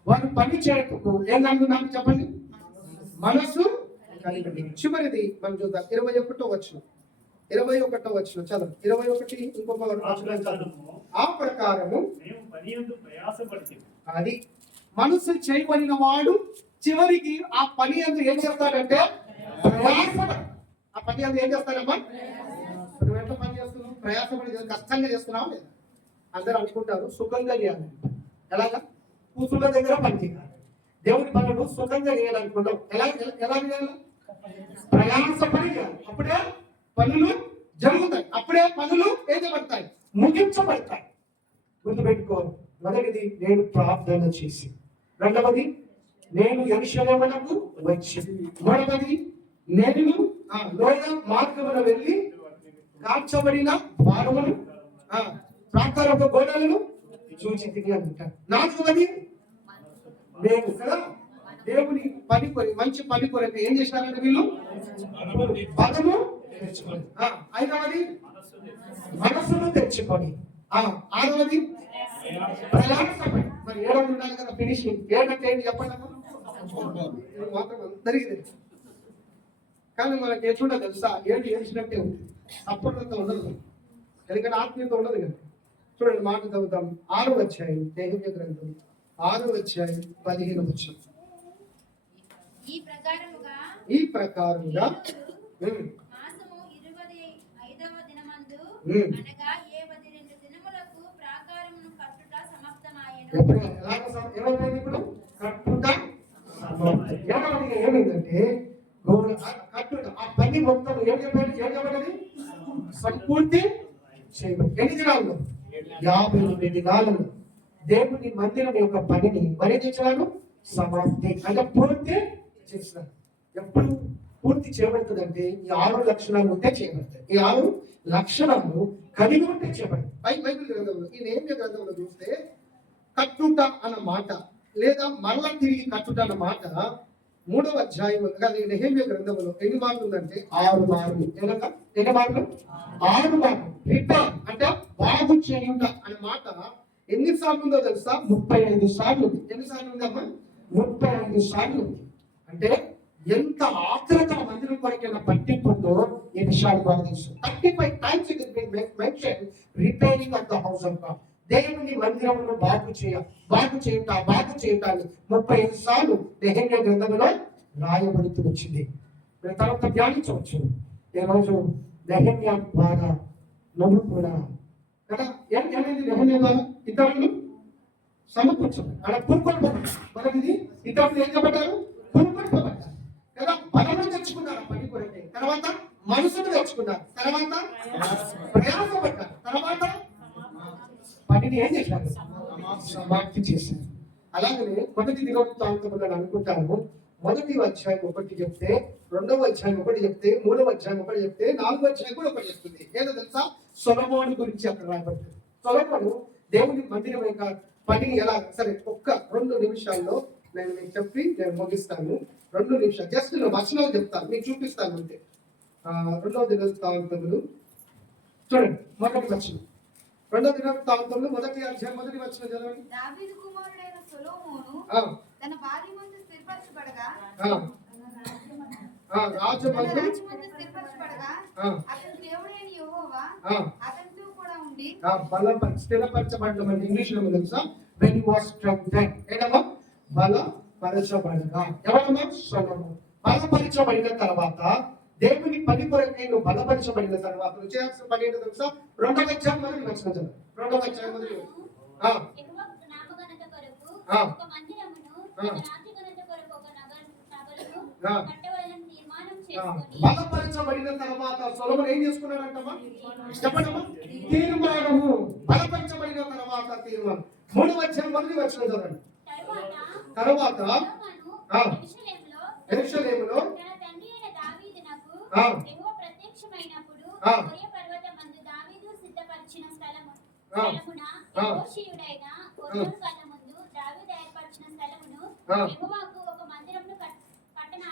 వారు పని చేయటకు ఏం నాకు చెప్పండి? మనసు కలిగి. చివరిది మనం చూద్దాం 21వ వచనం. 21వ వచనం చదువు. 21 ఇంకొక వచనం చదువు. ఆ ప్రకారము మేము పని యందు ప్రయాసపడితిమి. అది మనసు చేయబడిన వాడు చివరికి ఆ పని యందు ఏం చేస్తాడంటే ప్రయాసపడి. ఆ పని యందు ఏం చేస్తాడమ్మా? నువ్వు ఎట్లా పని చేస్తున్నావు? ప్రయాసపడి కష్టంగా చేస్తున్నావు లేదా? అందరూ అనుకుంటారు సుఖంగా చేయాలి. ఎలాగా? కూతుళ్ళ దగ్గర పని చేయాలి. దేవుని పనులు సుఖంగా చేయాలనుకుంటాం. ఎలా చేయాలి? ప్రయాసపడి చేయాలి. అప్పుడే పనులు జరుగుతాయి, అప్పుడే పనులు ఏం చేయబడతాయి? ముగించబడతాయి. గుర్తుపెట్టుకోవాలి. మొదటిది నేను ప్రార్థన చేసి, రెండవది నేను యెరూషలేమునకు వచ్చి, మూడవది నేను లోయ మార్గమున వెళ్ళి కాల్చబడిన భారమును ప్రాకారపు గోడలను చూచి తిరిగి అంటారు. నాలుగవది నేను కదా దేవుని పని కొరి మంచి పని కొరకు ఏం చేసినారంటే వీళ్ళు పదము తెచ్చుకొని, 5వది మనస్సును తెచ్చుకొని, 6వది ప్రయాసపడి. మరి 7వది ఉండాలి కదా ఫినిషింగ్. 7 ఏంటి చెప్పండి మాత్రం అందరికీ తెలుసు, కానీ మనకి ఎట్లుండదు తెలుసా? 7 ఏడిచినట్టే ఉంటుంది, అప్పటితో ఉండదు, ఎందుకంటే ఆత్మీయత ఉండదు కదా. చూడండి మాట చదువుతాం. 6వ అధ్యాయం నెహెమియా గ్రంథం 6వ అధ్యాయం 15వ వచనం. ఈ ప్రకారముగా మాసము 25వ దినమందు అనగా 22 దినములకు ఎప్పుడు ఏమైపోయింది ఇప్పుడు కట్టుట ఏమైంది ఏమైందంటే కట్టుట ఆ పని మొత్తం ఏం చెప్పబడింది సంపూర్తి చేయబడి ఎన్ని దినాలు 50 దినాలు దేవుని మందిరం యొక్క పనిని మరి చేసినాడు సమాప్తి అంటే పూర్తి చేసినాడు. ఎప్పుడు పూర్తి చేయబడుతుందంటే ఈ 6 లక్షణాలు ఉంటే చేయబడతాయి. ఈ 6 లక్షణాలు కలిగి ఉంటే చేయబడతాయి. బైబిల్ గ్రంథంలో ఈ నెహెమ్యా గ్రంథంలో చూస్తే కట్టుట అన్న మాట లేదా మరలా తిరిగి కట్టుట అన్న మాట 3వ అధ్యాయం నెహెమ్యా గ్రంథంలో ఎన్ని మార్లు ఉందంటే 6 మార్లు. ఎన్ని మార్లు? 6 మార్లు. రిపేర్ అంటే బాగు చేయుట అనే మాట ఎన్నిసార్లు ఉందో తెలుసా? 35 సార్లు ఉంది. ఎన్నిసార్లు ఉందమ్మా? 35 సార్లు ఉంది. అంటే ఎంత ఆత్రత మందిరం కొరకైనా పట్టింపుందో ఈ విషయాలు బాగా తెలుసు. 35 times it has been mentioned repairing of the house of God. దేవుని మందిరమును బాగు చేయుటాన్ని 35 సార్లు నెహెమ్యా గ్రంథంలో రాయబడుతూ వచ్చింది. మీరు తర్వాత ధ్యానించవచ్చు. ఈ రోజు నెహెమ్యా ద్వారా నువ్వు కూడా కదా ఏమైంది? నెహెమ్యా ద్వారా ఇతరులు సమకూర్చబడ్డారు. అలా కూరుకొనిపోబడ్డారు. మొదటిది ఇతరులు ఏం చెప్పబడ్డారు? కూరుకొనిపోబడ్డారు కదా. బలము తెచ్చుకున్నారు పని కొరకే. తర్వాత మనసును తెచ్చుకున్నారు. తర్వాత ప్రయాసపడ్డారు. తర్వాత పనిని ఏం చేశారు? సమాప్తి చేశారు. అలాగనే మొదటి దినవృత్తాంతములు అనుకుంటాము. 1వ అధ్యాయం 1 చెప్తే, 2వ అధ్యాయం 1 చెప్తే, 3వ అధ్యాయం 1 చెప్తే, 4వ అధ్యాయం కూడా 1 చెప్తుంది. ఏదో తెలుసా? సొలొమోను గురించి అక్కడ రాయబడుతుంది. సొలొమోను దేవుని మందిరం యొక్క పని ఎలా సరే 2 నిమిషాల్లో నేను మీకు చెప్పి నేను ముగిస్తాను. 2 నిమిషాలు జస్ట్ నేను వచనాలు చెప్తాను, మీకు చూపిస్తాను అంతే. 2వ దినవృత్తాంతములు చూడండి, 1వ వచనం. 2వ దినవృత్తాంతములు 1వ అధ్యాయం 1వ వచనం చదవండి. దావీదు కుమారుడైన సొలొమోను తన భార్య ముందు స్థిరపరచబడగా రాజమందు స్థిరపరచబడగా అతని దేవుడైన యెహోవా అతనితో కూడా ఉండి స్థిరపరచబడడం అంటే ఇంగ్లీష్ లో తెలుసా? when he was strengthened. ఏడమా? బలపరచబడగా. ఎవరమ్మా? సొలొమోను. బలపరచబడిన తర్వాత దేవుని పని కొరకై నువ్వు బలపరచబడిన తర్వాత నువ్వు చేయాల్సిన పని ఏంటో తెలుసా? 2వ అధ్యాయం 1వ వచనం చదవండి. 2వ అధ్యాయం 1వ వచనం. బలపరచబడిన తర్వాత సొలొమోను ఏం చేసుకున్నాడంటమ్మా? చెప్పండమ్మా. తీర్మానము. బలపరచబడిన తర్వాత తీర్మానం. 3వ అధ్యాయం 1వ వచనం చదవండి. తర్వాత యెరూషలేములో ప్రత్యక్షమైనప్పుడు పర్వతమందు దావీదు సిద్ధపరిచిన స్థలమున యెహోషీయుడైన ఒర్నాను కళ్ళ ముందు దావీదు ఏర్పరిచిన స్థలమును యెహోవాకు ఒక మందిరమును కట్టన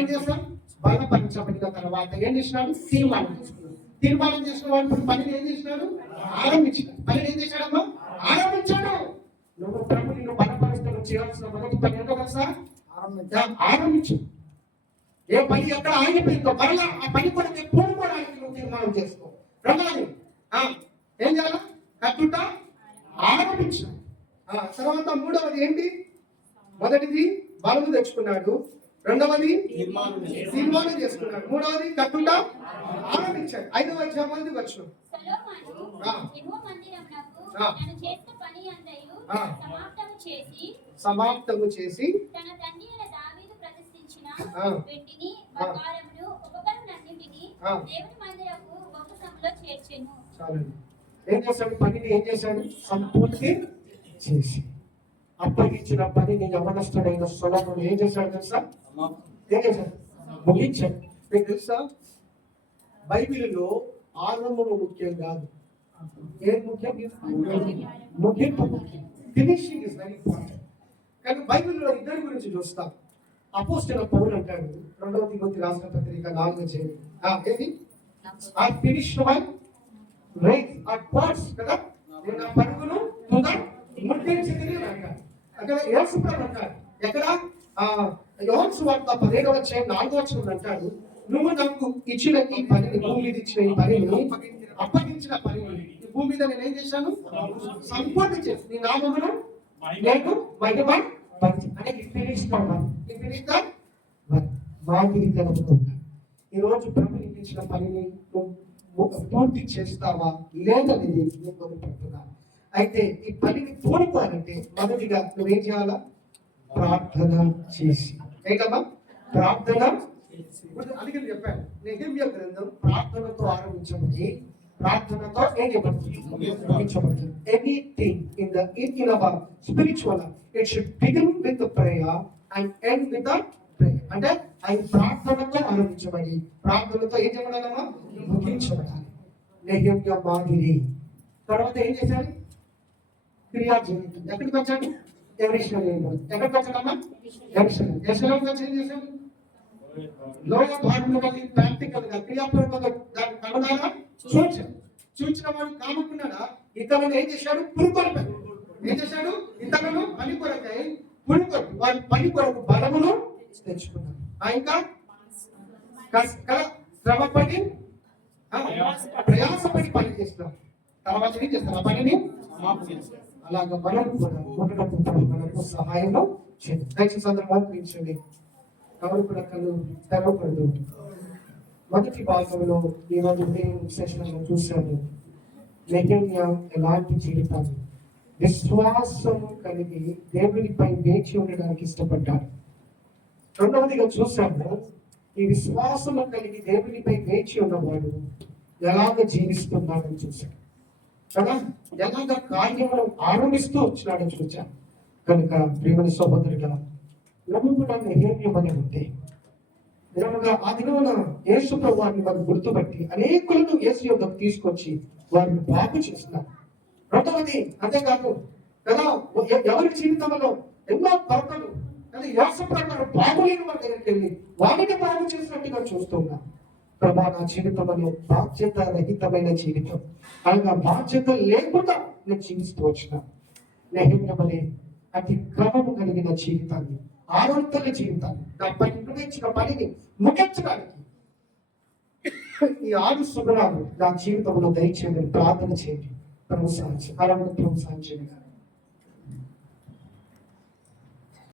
ఏం చేస్తాం? బలపరచబడిన తర్వాత ఏం చేసినాడు? తీర్మానం చేసుకున్నాడు. తీర్మానం చేసిన వాడు పనిని ఏం చేసినాడు? ఆరంభించాడు. పనిని ఏం చేశాడమ్మా? ఆరంభించాడు. నువ్వు ప్రభు నిన్ను బలపరుస్తూ చేయాల్సిన మొదటి పని ఏంటో తెలుసా? ఆరంభించు. ఏ పని ఎక్కడ ఆగిపోయిందో మరలా ఆ పని కూడా పూనుకోవడానికి నువ్వు తీర్మానం చేసుకో. రెండవది ఏం చేయాలి? కట్టుట ఆరంభించు. తర్వాత 3వది ఏంటి? మొదటిది బలము తెచ్చుకున్నాడు. 2వది తీర్మానం చేసుకున్నాడు. 3వది కట్టుట ఆరంభించాడు. 5వ అధ్యాయం 1వ వచనం. సమాప్తము చేసి తన తండ్రి అయిన దావీదు ప్రతిష్ఠించిన వెండిని బంగారమును ఉపకరణలన్నిటిని దేవుని మందిరపు బహుసంలో చేర్చెను. చాలండి. ఏం చేశాడు? పనిని ఏం చేశాడు? సంపూర్తి చేసి అప్పగించిన పనిని యవనస్తుడైన సొలొమోను ఏం చేశాడు తెలుసా? ఏం చేశాడు? ముగించాడు. మీకు తెలుసా? బైబిల్లో ఆరంభము ముఖ్యం కాదు. ఏం ముఖ్యం? ముగింపు ముఖ్యం. Finishing is very important. కానీ బైబిల్లో ఇద్దరి గురించి చూస్తాం. అపోస్తలుడైన పౌలు అంటాడు 2వ తిమోతి రాసిన పత్రిక 4వ అధ్యాయం ఏది? ఆ ఫినిష్ మై రైట్ ఆ కోర్స్ కదా, నేను ఆ పరుగును ముగించింది అంటాడు. అక్కడ యేసు ప్రభు అంటాడు. ఎక్కడ? యోహాను సువార్త 15వ అధ్యాయం 4వ వచనం అంటాడు, నువ్వు నాకు ఇచ్చిన ఈ పనిని, భూమి మీద ఇచ్చిన ఈ పనిని, అప్పగించిన పనిని ఈ భూమి మీద నేను ఏం చేశాను? సంపూర్ణ చేసి నీ నామమును నేను మహిమ పరిచి అంటే ఈ రోజు ప్రభు నీకు ఇచ్చిన పనిని పూర్తి చేస్తావా లేదనేది నేను మొదలుపెడుతున్నాను. అయితే ఈ పనిని పూనుకోవాలంటే మొదటిగా నువ్వేం చేయాలా? ప్రార్థన చేసి. ఏంటమ్మా? ప్రార్థన. అందుకే నేను చెప్పాను, నెహెమ్యా గ్రంథం ప్రార్థనతో ఆరంభించబడి ప్రార్థనతో ఏం చెప్పబడుతుంది? ముగించబడుతుంది. Anything in our spiritual it should begin with prayer and end with prayer. అంటే అది ప్రార్థనతో ఆరంభించబడి ప్రార్థనతో ఏం చెప్పడాలమ్మా? ముగించబడాలి. నెహెమ్యా మాదిరి తర్వాత ఏం చేశాడు? క్రియా జీవితం. ఎక్కడికి వచ్చాడు? యెరూషలేము. ఎక్కడికి వచ్చాడమ్మా? యెరూషలేము. యెరూషలేముకి వచ్చి ఏం చేశాడు? లోయ భాగంలో ప్రాక్టికల్ గా క్రియాపూర్వకంగా దాన్ని కనుగొనాలా? చూచిన వాడు కానుకున్నాడా? ఇతరులను ఏం చేశాడు? పురుకొల్పాడు. ఏం చేశాడు? ఇతరులను పని కొరకై పురుకొల్పి వారి పని కొరకు బలమును తెచ్చుకున్నాడు. ఇంకా శ్రమపడి ప్రయాసపడి పని చేస్తాం. తర్వాత ఏం చేస్తారు? ఆ పనిని అలాగా మనం కూడా మనకు సహాయంలో చేద్దాం. దయచేసి అందరూ మోకరించండి. ఎవరు కూడా కళ్ళు తెరవకూడదు. మొదటి భాగంలో ఈరోజు సెషన్లో చూశాము నెహెమ్యా ఎలాంటి జీవితాన్ని విశ్వాసము కలిగి దేవునిపై వేచి ఉండడానికి ఇష్టపడ్డాడు. రెండవదిగా చూసాము ఈ విశ్వాసము కలిగి దేవునిపై వేచి ఉన్నవాడు ఎలాగ జీవిస్తున్నాడని చూశాడు కదా, ఎలాగ కార్యములు ఆరంభిస్తూ వచ్చినాడని చూశాను. కనుక ప్రియమైన సహోదరుగా నువ్వు కూడా నెహెమ్యామని ఉంటే నిజంగా ఆ దినమున యేసు ప్రభువాన్ని వారు గుర్తుపట్టి అనేకులను యేసు యొద్దకు తీసుకొచ్చి వారిని బాగు చేస్తున్నారు. రెండవది అంతేకాదు కదా, ఎవరి జీవితంలో ఎన్నో కొరతలు కానీ యేసు ప్రకారం బాగులేని వారి దగ్గరికి వెళ్ళి వారిని బాగు చేసినట్టుగా చూస్తున్నాం. ప్రభా, నా జీవితంలో బాధ్యత రహితమైన జీవితం, అనగా బాధ్యత లేకుండా నేను జీవిస్తూ వచ్చిన నెహెమ్యామని అతి క్రమము కలిగిన జీవితాన్ని, ఆరోగ్య జీవితాన్ని, నా పని నిర్వహించిన పనిని ముగించడానికి ఈ 6 శుభ్రాలు నా జీవితంలో దయచేయండి. ప్రార్థన చేయండి. ప్రభు సాధించి అలాంటి ప్రభు సాధించండి.